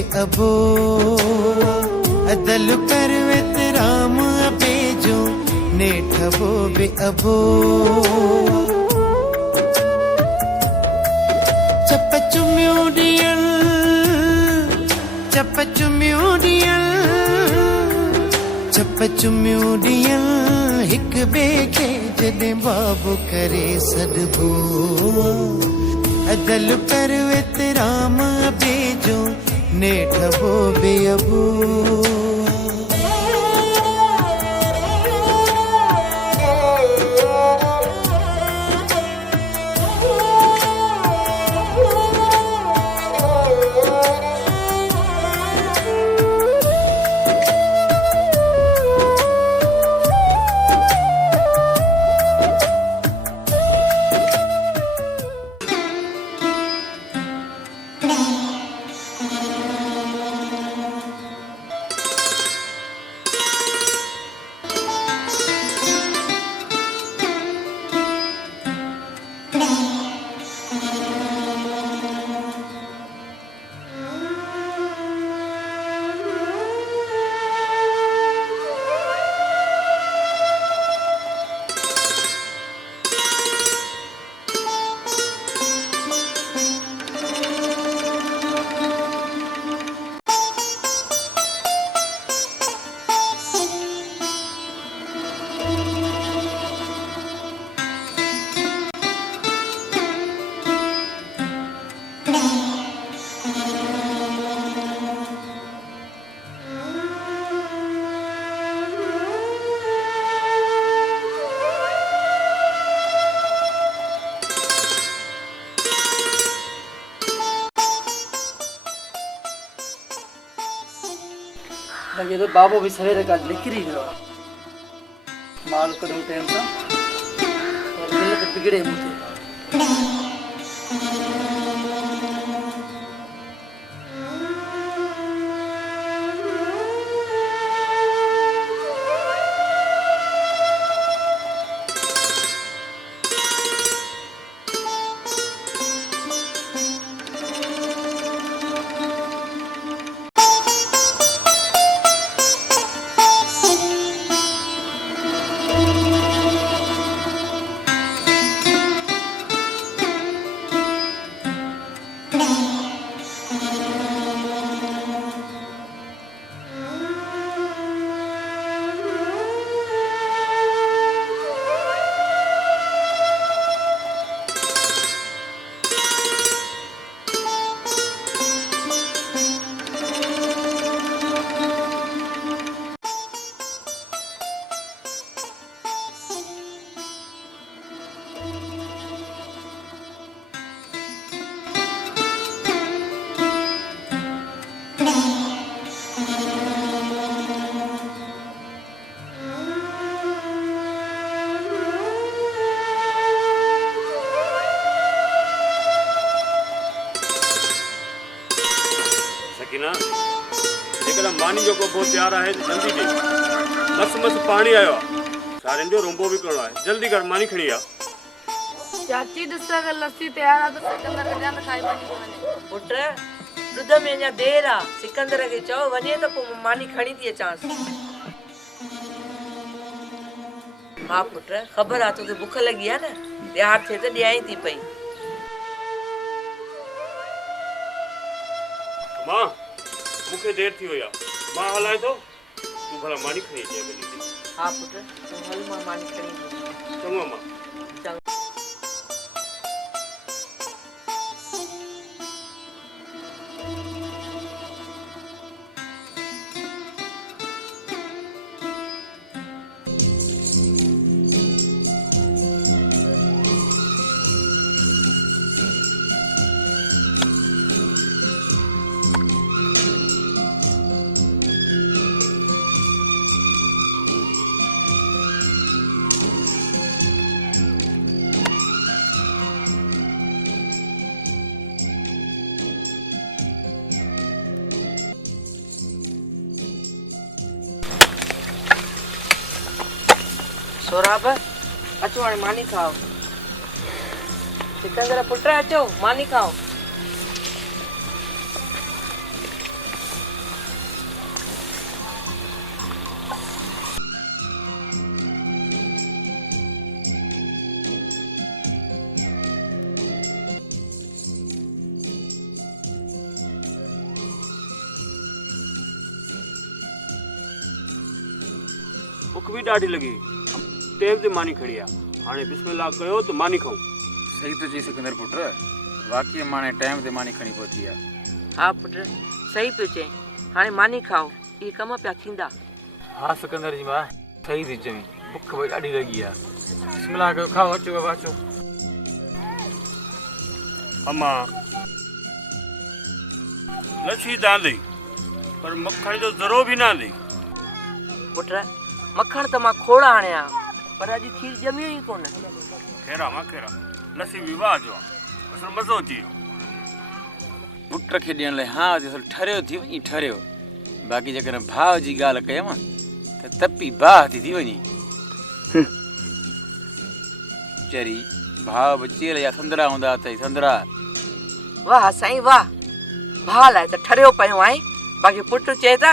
बे अबो अदल कर राम अबेजो नेठबो बे अबो चपचुम्यूडियल चपचुम्यूडियल चपचुम्यूडियल हिक बे के जदे बाबू करे सदबो अदल कर राम अबेजो नेठबो बे अबो लगे तो बाबू भी सवेरे का लिखरी गयो माल करूं टाइम सा और दिल तो बिगड़े मुझे सकीना जेकॾहिं मानी जो को बहुत तैयार है तो जल्दी दे मस्त मस्त पानी आयो सारे जो रोंबो भी करणो है जल्दी कर मानी खणी आ चाची ॾिस अगर लस्सी तैयार आहे त सिकंदर खे ॾियण खाई वञी वञे पुट ॾुध में अञा देर आहे सिकंदर खे चओ वञे त पोइ मानी खणी थी अचांसि हा पुट ख़बर आहे तोखे बुख लॻी आहे न तैयार थिए त ॾियाई थी पई मां मूंखे देर थी वई आहे मां हलाए थो तूं भला मानी खणी अचे भली हा पुट तूं हल मां मानी खणी ईंदमि चङो मां चङो सोराब अचो हाणे मानी खाओ सिकंदर पुट अचो मानी खाओ बुख भी ॾाढी लॻी टेम ते मानी खणी आहे हाणे बिस्मिल्लाह कयो त मानी खाऊं। सही तो चई सिकंदर पुट, वाकई माने टाइम ते मानी खणी पहुती आहे। हा पुट सही पियो चई, हाणे मानी खाओ, इहे कम पिया थींदा। हाँ सिकंदर जी मां सही थी चई, बुख भई ॾाढी लॻी आहे। बिस्मिल्लाह कयो, खाओ, अचो बाबा अचो। अम्मा लच्छी दांदी पर मखण जो ज़रो बि न ॾेई। पुट मखण त मां खोड़ आणिया, पर अॼु खीर ॼमियो ई कोन। खेरा मां खेरा लस्सी बि वाह जो असल मज़ो अची वियो। पुट खे ॾियण लाइ हाँ असल ठरियो थी वञी ठरियो, बाक़ी जेकॾहिं भाव जी ॻाल्हि कयमि त तपी बाह थी वञे। चरी भाव बचेल या संदरा हूंदा अथई संदरा। वाह साईं वाह, भाउ लाइ त ठरियो पियो आहे, बाक़ी पुट चए त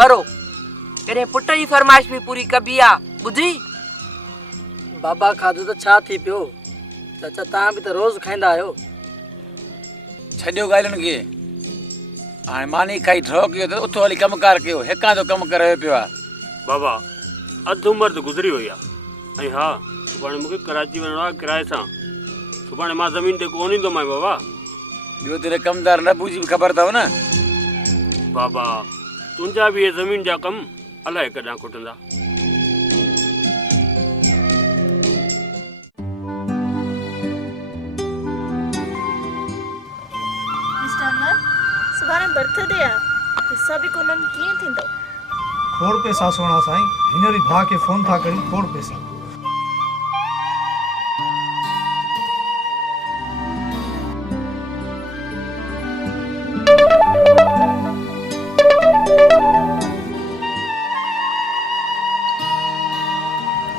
ॿरो, कॾहिं पुट जी फरमाइश बि पूरी कबी आहे। ॿुधी बाबा खाधो त छा थी पियो, चाचा तव्हां बि त रोज़ खाईंदा आहियो। छॾियो ॻाल्हियुनि खे, हाणे मानी खाई ड्रॉ कयो त उथो हली कमकार कयो, हिकां तो कमु करे पियो आहे। बाबा अधु उमिरि त गुज़री वई आहे ऐं हा सुभाणे मूंखे कराची वञिणो आहे किराए सां। सुभाणे मां ज़मीन ते कोन ईंदोमांइ बाबा। ॿियो तेरे कमदार नबू जी बि ख़बर अथव न। बाबा तुंहिंजा बि इहे ज़मीन जा कम अलाए कॾहिं खुटंदा। सुभाणे बर्थडे आहे, हिस्सा बि कोन्हनि, कीअं थींदो? खोड़ पैसा सोना साईं, हींअर ई भाउ खे फोन था कयूं, खोड़ पैसा।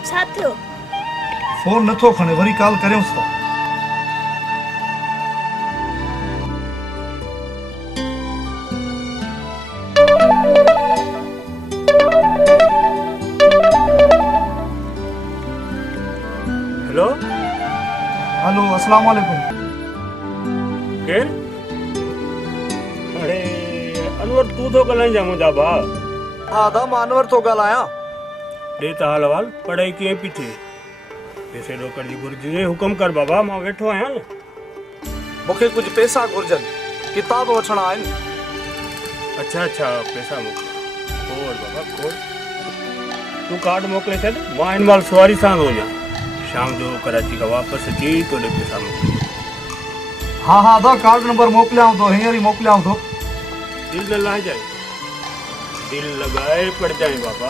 छा थियो? फोन नथो खणे, वरी कॉल करियोसि था। हेलो हेलो अस्सलाम वालेकुम। केरु? अरे अनवर तूं थो ॻाल्हाइजां मुंहिंजा भाउ। हा दा मां अनवर थो ॻाल्हायां। ॾे त हाल अहिवाल, पढ़ाई कीअं पई थिए? पैसे ॾोकड़ जी घुरिजे, हुकुम कर बाबा, मां वेठो आहियां न। मूंखे कुझु पैसा घुर्जनि, किताब वठणा आहिनि। अच्छा अच्छा पैसा मोकिलियो, खोड़ बाबा खोड़। तूं कार्ड मोकिले छॾ, मां हिन महिल सवारी सां थो वञां। शाम जो कराची खां वापसि अची तोॾे पैसा मोकिलियो। हा हा दा कार्ड नंबर मोकिलियां थो, हींअर ई मोकिलियां थो। दिल न लाइजांइ, दिल लॻाए पढ़जांइ बाबा,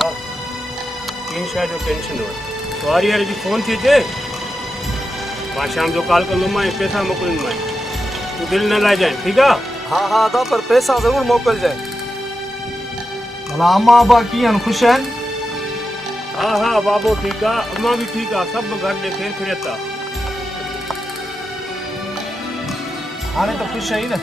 कंहिं शइ जो टेंशन न वठि। सवारी वारे जी फ़ोन थी अचे, मां शाम जो कॉल कंदोमांइ, पैसा मोकिलींदोमांइ। तूं दिल न लाइजांइ, ठीकु आहे? हा हा दा पर पैसा ज़रूरु मोकिलिजांइ। भला अम्मा अबा कीअं आहिनि, ख़ुशि आहिनि? हा हा बाबो ठीकु आहे, अम्मा बि ठीकु आहे, सभु घर ॾे खेर खिरियत आहे। हाणे त ख़ुशि आहीं न?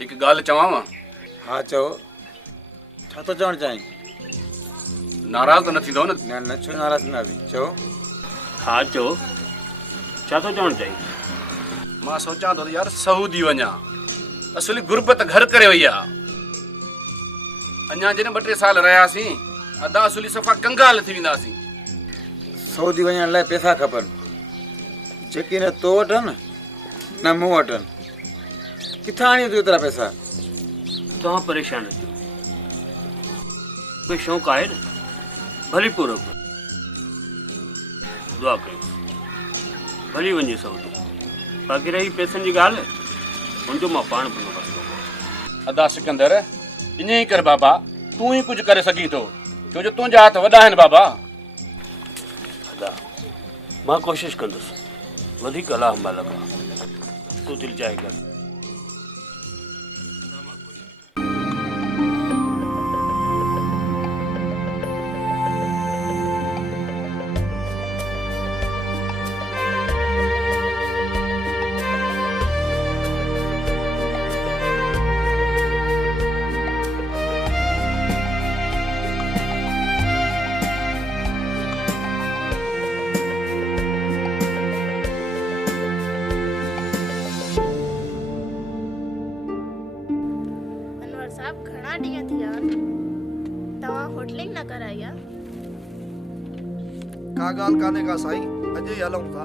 हिकु ॻाल्हि चवांव? हाँ चओ, छा थो चवणु चाहीं? नाराज़ त न थींदव न? न न छो नाराज़ थींदासीं, चओ। हा चओ, छा थो चवणु चाहीं? मां सोचां थो यार सऊदी वञा, असली गुरबत घर करे वई आहे। अञा जॾहिं 2-3 साल रहियासीं, अदा असली सफ़ा कंगाल थी वेंदासीं। सऊदी वञण लाइ पैसा खपनि, जेके न तो वटि आहिनि न मूं वटि आहिनि। किथां आणियूं तूं एतिरा पैसा? तव्हां परेशान न थियो, कोई शौक़ु आहे न, भली पूरो कयो। दुआ कयो, भली वञे सऊदी। बाक़ी रही पैसनि जी ॻाल्हि, हुनजो मां पाण बंदोबस्तु कंदो। अदा सिकंदर, ईअं ई कर बाबा, तूं ई कुझु करे सघीं थो, छो जो तुंहिंजा हथ वॾा आहिनि बाबा। अदा मां कोशिशि कंदुसि, वधीक अलाह मालिक आहे, तूं दिलि जाए कर। मीटिंग न कराया? का ॻाल्हि कान्हे का साईं, अॼु ई हलूं था।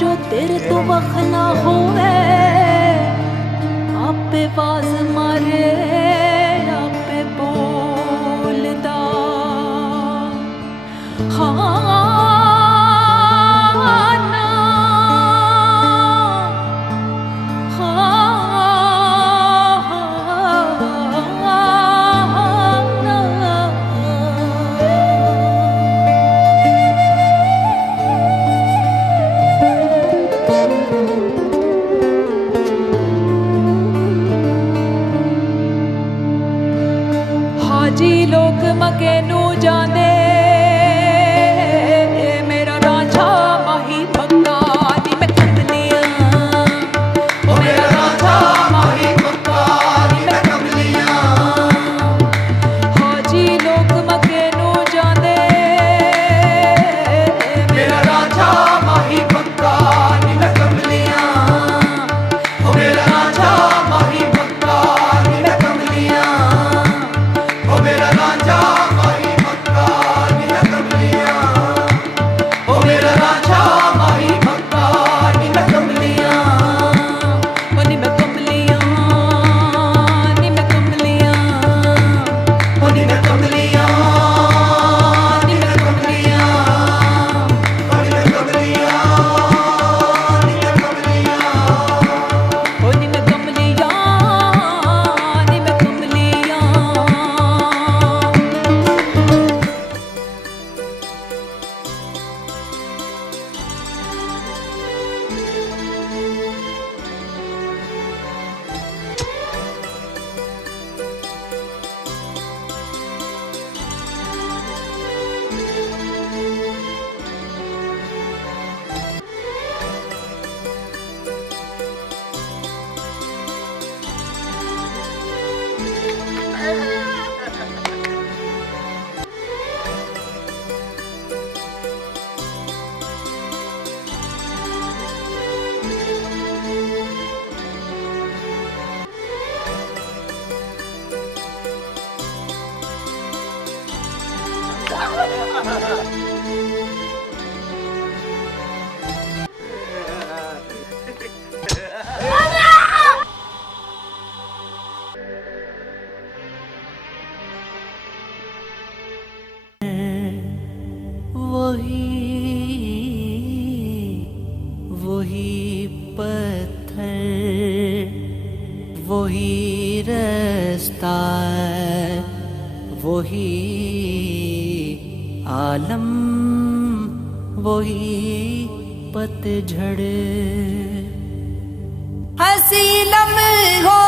जो तेरे तो वखना होवे आपे बाज मारे आपे बोलदा हाँ ना मकेनू जाने मेरा राजा माही पक्का नी मैं कमलियां ओ मेरा राजा माही पक्का नी मैं कमलियां हाजी लोग मकेनू जाने मेरा राजा माही पक्का नी मैं कमलियां ओ मेरा राजा माही पक्का नी मैं कमलियां ओ मेरा राजा वही पत्थर वही रास्ता वही आलम वही पतझड़ हंसी लम्हों